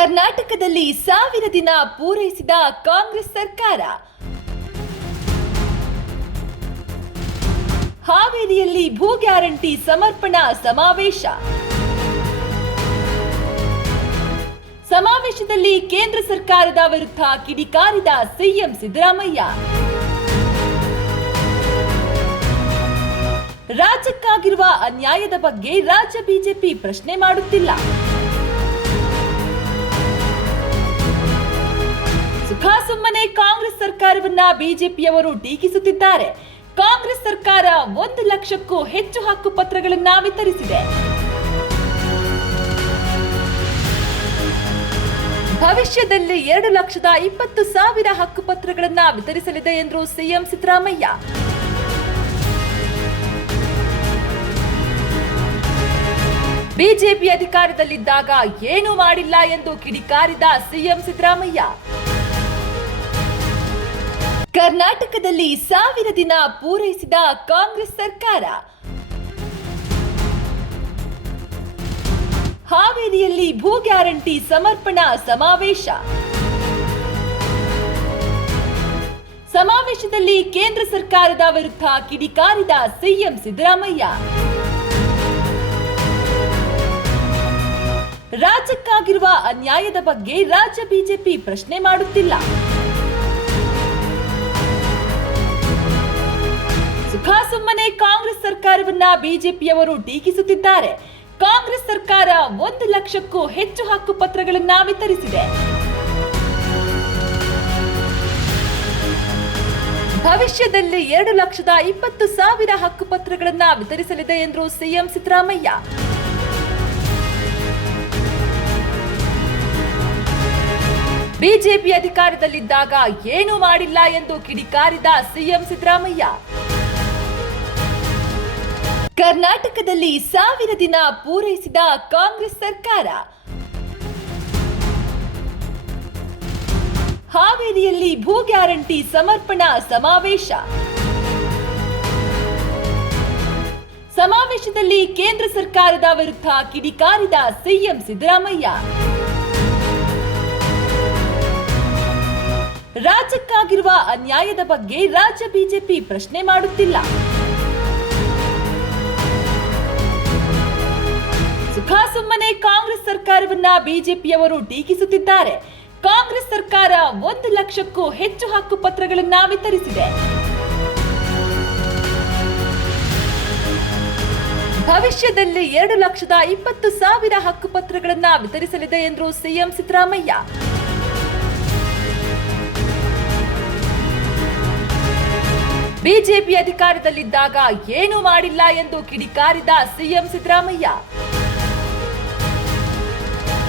ಕರ್ನಾಟಕದಲ್ಲಿ 1000 ದಿನ ಪೂರೈಸಿದ ಕಾಂಗ್ರೆಸ್ ಸರ್ಕಾರ. ಹಾವೇರಿಯಲ್ಲಿ ಭೂ ಗ್ಯಾರಂಟಿ ಸಮರ್ಪಣಾ ಸಮಾವೇಶ. ಸಮಾವೇಶದಲ್ಲಿ ಕೇಂದ್ರ ಸರ್ಕಾರದ ವಿರುದ್ಧ ಕಿಡಿಕಾರಿದ ಸಿಎಂ ಸಿದ್ದರಾಮಯ್ಯ. ರಾಜ್ಯಕ್ಕಾಗಿರುವ ಅನ್ಯಾಯದ ಬಗ್ಗೆ ರಾಜ್ಯ ಬಿಜೆಪಿ ಪ್ರಶ್ನೆ ಮಾಡುತ್ತಿಲ್ಲ. ಸುಮ್ಮನೆ ಕಾಂಗ್ರೆಸ್ ಸರ್ಕಾರವನ್ನ ಬಿಜೆಪಿಯವರು ಟೀಕಿಸುತ್ತಿದ್ದಾರೆ. ಕಾಂಗ್ರೆಸ್ ಸರ್ಕಾರ 1 ಲಕ್ಷಕ್ಕೂ ಹೆಚ್ಚು ಹಕ್ಕುಪತ್ರಗಳನ್ನ ವಿತರಿಸಿದೆ. ಭವಿಷ್ಯದಲ್ಲಿ 2,20,000 ಹಕ್ಕುಪತ್ರಗಳನ್ನ ವಿತರಿಸಲಿದೆ ಎಂದರು ಸಿಎಂ ಸಿದ್ದರಾಮಯ್ಯ. ಬಿಜೆಪಿ ಅಧಿಕಾರದಲ್ಲಿದ್ದಾಗ ಏನೂ ಮಾಡಿಲ್ಲ ಎಂದು ಕಿಡಿಕಾರಿದ ಸಿಎಂ ಸಿದ್ದರಾಮಯ್ಯ. ಕರ್ನಾಟಕದಲ್ಲಿ 1000 ದಿನ ಪೂರೈಸಿದ ಕಾಂಗ್ರೆಸ್ ಸರ್ಕಾರ. ಹಾವೇರಿಯಲ್ಲಿ ಭೂ ಗ್ಯಾರಂಟಿ ಸಮರ್ಪಣಾ ಸಮಾವೇಶ. ಸಮಾವೇಶದಲ್ಲಿ ಕೇಂದ್ರ ಸರ್ಕಾರದ ವಿರುದ್ಧ ಕಿಡಿಕಾರಿದ ಸಿಎಂ ಸಿದ್ದರಾಮಯ್ಯ. ರಾಜ್ಯಕ್ಕಾಗಿರುವ ಅನ್ಯಾಯದ ಬಗ್ಗೆ ರಾಜ್ಯ ಬಿಜೆಪಿ ಪ್ರಶ್ನೆ ಮಾಡುತ್ತಿಲ್ಲ. ಸುಮ್ಮನೆ ಕಾಂಗ್ರೆಸ್ ಸರ್ಕಾರವನ್ನ ಬಿಜೆಪಿಯವರು ಟೀಕಿಸುತ್ತಿದ್ದಾರೆ. ಕಾಂಗ್ರೆಸ್ ಸರ್ಕಾರ 1 ಲಕ್ಷಕ್ಕೂ ಹೆಚ್ಚು ಹಕ್ಕುಪತ್ರಗಳನ್ನ ವಿತರಿಸಿದೆ. ಭವಿಷ್ಯದಲ್ಲಿ 2,20,000 ಹಕ್ಕುಪತ್ರಗಳನ್ನ ವಿತರಿಸಲಿದೆ ಎಂದರು ಸಿಎಂ ಸಿದ್ದರಾಮಯ್ಯ. ಬಿಜೆಪಿ ಅಧಿಕಾರದಲ್ಲಿದ್ದಾಗ ಏನೂ ಮಾಡಿಲ್ಲ ಎಂದು ಕಿಡಿಕಾರಿದ ಸಿಎಂ ಸಿದ್ದರಾಮಯ್ಯ. ಕರ್ನಾಟಕದಲ್ಲಿ 1000 ದಿನ ಪೂರೈಸಿದ ಕಾಂಗ್ರೆಸ್ ಸರ್ಕಾರ. ಹಾವೇರಿಯಲ್ಲಿ ಭೂ ಗ್ಯಾರಂಟಿ ಸಮರ್ಪಣಾ ಸಮಾವೇಶ. ಸಮಾವೇಶದಲ್ಲಿ ಕೇಂದ್ರ ಸರ್ಕಾರದ ವಿರುದ್ಧ ಕಿಡಿಕಾರಿದ ಸಿಎಂ ಸಿದ್ದರಾಮಯ್ಯ. ರಾಜ್ಯಕ್ಕಾಗಿರುವ ಅನ್ಯಾಯದ ಬಗ್ಗೆ ರಾಜ್ಯ ಬಿಜೆಪಿ ಪ್ರಶ್ನೆ ಮಾಡುತ್ತಿಲ್ಲ. ಸುಮ್ಮನೆ ಕಾಂಗ್ರೆಸ್ ಸರ್ಕಾರವನ್ನ ಬಿಜೆಪಿಯವರು ಟೀಕಿಸುತ್ತಿದ್ದಾರೆ. ಕಾಂಗ್ರೆಸ್ ಸರ್ಕಾರ 1 ಲಕ್ಷಕ್ಕೂ ಹೆಚ್ಚು ಹಕ್ಕುಪತ್ರಗಳನ್ನ ವಿತರಿಸಿದೆ. ಭವಿಷ್ಯದಲ್ಲಿ 2,20,000 ಹಕ್ಕುಪತ್ರಗಳನ್ನ ವಿತರಿಸಲಿದೆ ಎಂದರು ಸಿಎಂ ಸಿದ್ದರಾಮಯ್ಯ. ಬಿಜೆಪಿ ಅಧಿಕಾರದಲ್ಲಿದ್ದಾಗ ಏನೂ ಮಾಡಿಲ್ಲ ಎಂದು ಕಿಡಿಕಾರಿದ ಸಿಎಂ ಸಿದ್ದರಾಮಯ್ಯ.